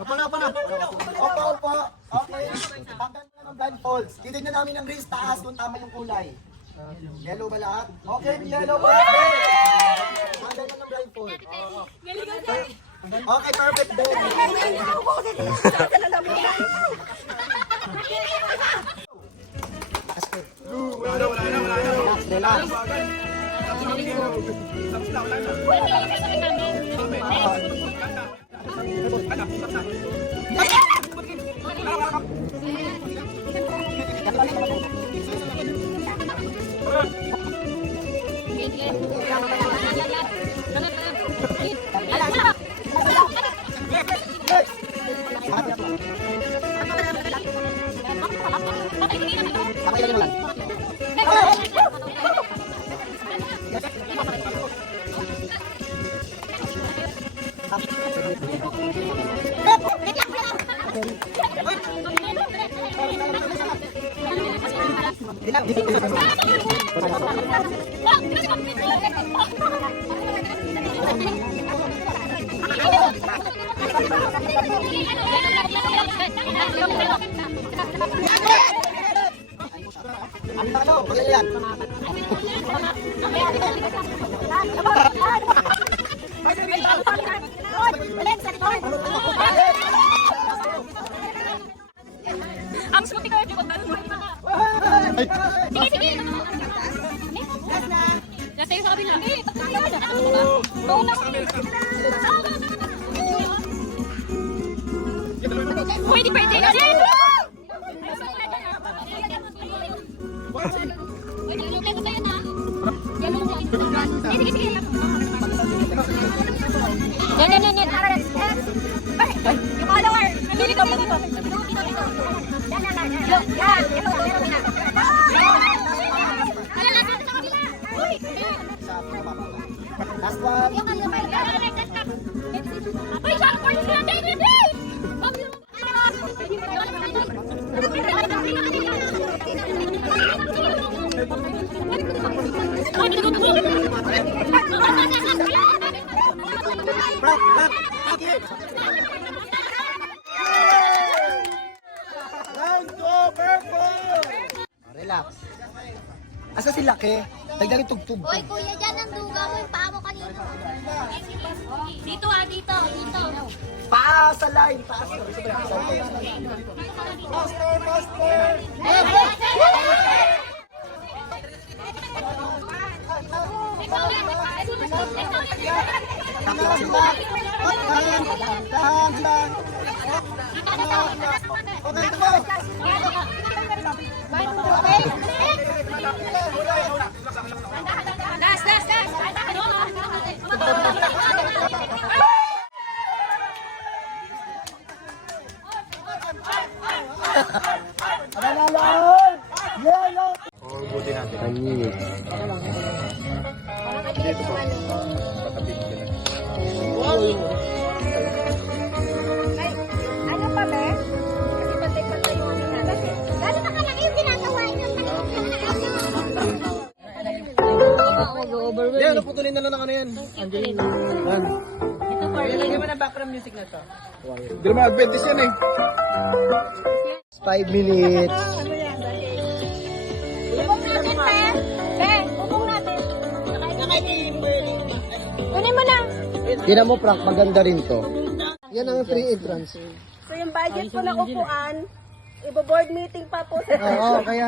Opo na. Opo. Okay. Tanggal na ng blindfolds. Titignan namin ang wrist taas kung tama yung kulay. Yellow ba lahat? Okay, yellow ba? Tanggal na ng blindfold. Okay, perfect then. Relax. Ang smoothie ko yung sige. Last tayo sa kabila. Pwede. Sige. Yan. Yung follower. Pili ko. Yan. Ito. Last one. Round 2, purple! Relax. Asa si Laki? Dagdagin tugtog. Hoy, kuya, dyan ang duga mo. Yung paa mo kanina. Dito. Paa sa line. Master! Last. Buti natin. 10 minutes. Dito po. Patapit ka na. Ano pa, be? Kasi patay-patay yung ano na. Gano'n na kalaki yung ginagawa niyo? Yan, naputulin na lang ng ano yan. Angelina. Yan. Ilagay mo na background music na to. Hindi naman adventist yan eh. 5 minutes. Ubong natin, be. Be, ubong natin. Kunin mo na. Tingnan mo, Frank, maganda rin to. Yan ang free entrance. So yung budget po na upuan, ibo-board meeting pa po sa Oo, kaya...